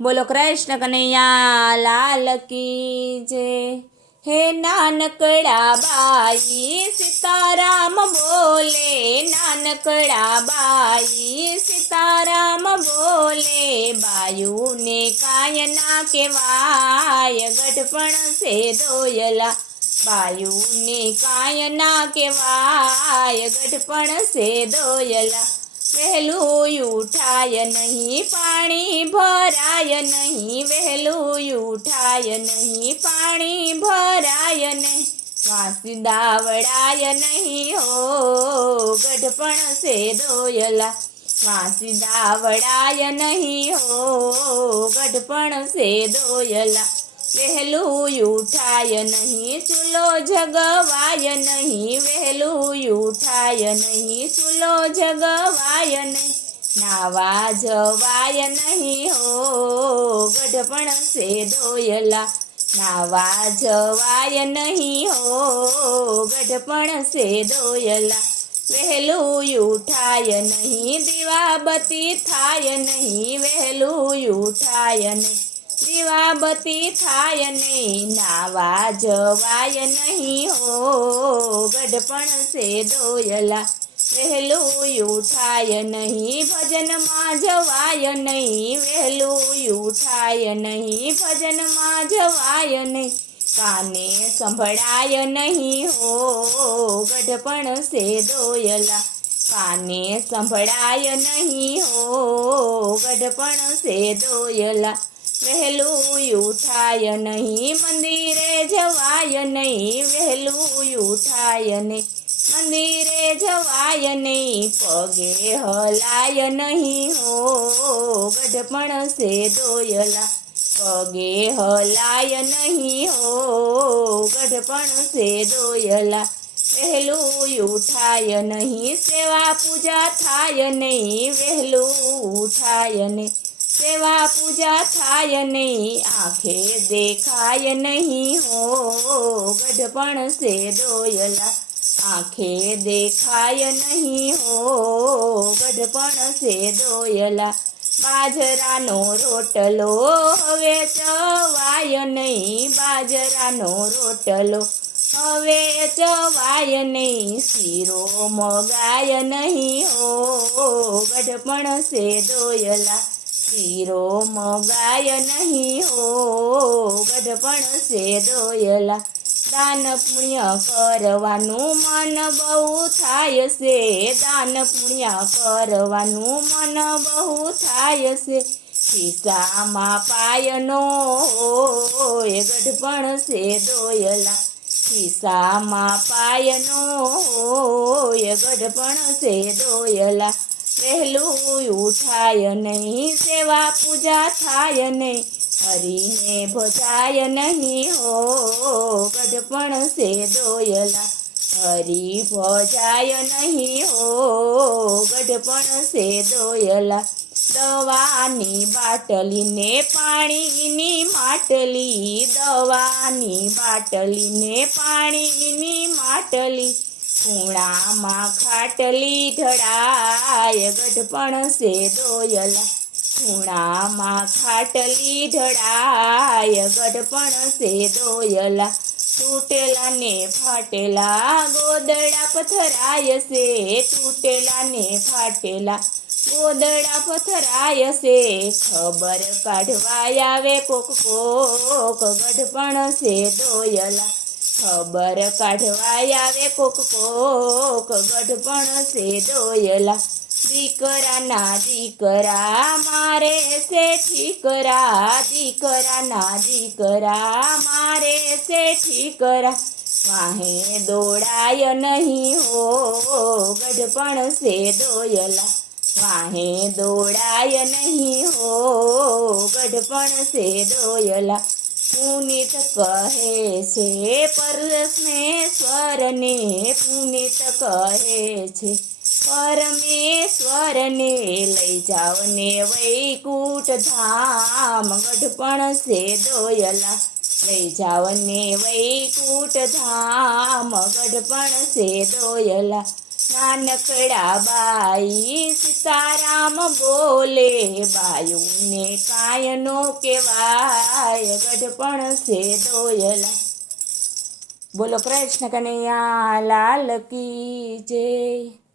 બોલો કૃષ્ણ કનૈયા લાલ કી જય। હે નાનકડા બાઈ સીતારામ બોલે, નાનકડા બાઈ સીતારામ બોલે। બાયુને કાંઈ ના કહેવાય ગઢપણ છે દોયલા, બાયુને કાંઈ ના કહેવાય ગઢપણ છે દોયલા। વહેલું ઉઠાય નહીં પાણી ભરાય નહીં, વહેલું ઉઠાય નહીં પાણી ભરાય નહીં। વાંસી દાવડાય નહીં હો ગઢપણ છે દોયલા, વાંસી દાવડાય નહીં હો ગઢપણ છે દોયલા। વહેલું ઉઠાય નહીં ચૂલો જગવાય નહીં, વહેલું ઉઠાય નહીં ચૂલો જગવાય નહીં। નાવા જવાય નહીં હો ગઢપણ છે દોયલા, નાવા જવાય નહીં હો ગઢપણ છે દોયલા। વહેલું ઉઠાય નહીં દીવાબત્તી થાય નહીં, વહેલું ઉઠાય નહીં દીવાબત્તી થાય નહીં। નાવા જવાય નહીં હો ગઢપણ છે દોયલા, વહેલું ઉઠાય નહીં ભજનમાં જવાય નહીં, વહેલું ઉઠાય નહીં ભજનમાં જવાય નહીં। કાને સંભળાય નહીં હો ગઢપણ છે દોયલા, કાને સંભળાય નહીં હો ગઢપણ છે દોયલા। વહેલું ઉઠાય નહીં મંદિરે જવાય નહીં, વહેલું ઉઠાય નહીં મંદિરે જવાય નહીં। પગે હલાય નહીં હો ગઢપણ છે દોયલા, પગે હલાય નહીં હો ગઢપણ છે દોયલા। વહેલું ઉઠાય નહીં સેવા પૂજા થાય નહીં, વહેલું ઉઠાય નહીં સેવા પૂજા થાય નહીં। આંખે દેખાય નહીં હો ગઢપણ છે દોયલા, આંખે દેખાય નહીં હો ગઢપણ છે દોયલા। બાજરાનો રોટલો હવે ચવાય નહીં, બાજરાનો રોટલો હવે ચવાય નહીં। શીરો મગાય નહીં હો ગઢપણ છે દોયલા, શીરો મગાય નહીં હો ગઢપણ છે દોયલા। દાન પુણ્ય કરવાનું મન બહુ થાય છે, દાન પુણ્ય કરવાનું મન બહુ થાય છે। ખિસ્સામાં પાયનો હોય ગઢપણ છે દોયલા, ખિસ્સામાં પાયનો હોય ગઢપણ છે દોયલા। વહેલું ઉઠાય નહીં સેવા પૂજા થાય નહીં, હરીને ભજાય નહીં હો ગઢપણ છે દોયલા, હરી ભજાય નહીં હો ગઢપણ છે દોયલા। દવાની બાટલીને પાણીની માટલી, દવાની બાટલીને પાણીની માટલી। ખૂણામાં ખાટલી ઢળાય ગઢપણ છે દોયલા, ખૂણામાં ખાટલી ઢળાય ગઢપણ છે દોયલા। તૂટેલા ને ફાટેલા ગોદડા પથરાય છે, તૂટેલા ને ફાટેલા ગોદડા પથરાય છે। ખબર કાઢવાય આવે કોક કોક ગઢપણ છે દોયલા, ખબર કાઢવાય આવે કોક કોક ગઢપણ છે દોયલા। દીકરાના દીકરા મારે છે ઠીકરા, દીકરાના દીકરા મારે છે ઠીકરા। વાહે દોડાય નહીં હો ગઢપણ છે દોયલા, વાહે દોડાય નહીં હો ગઢપણ છે દોયલા। પુનિત કહે છે પરમેશ્વરને, પુનિત કહે છે પરમેશ્વરને। લઈ જાઓ ને વૈકુંઠ ધામ ગઢપણ છે દોયલા, લઈ જાઓ ને વૈકુંઠ ધામ ગઢપણ છે દોયલા। નાનકડા બાઈ સીતારામ બોલે, બાયુને કાંઈ નો કહેવાય, ગઢપણ છે દોયલા. બોલો કૃષ્ણ કનૈયા લાલ કી જય.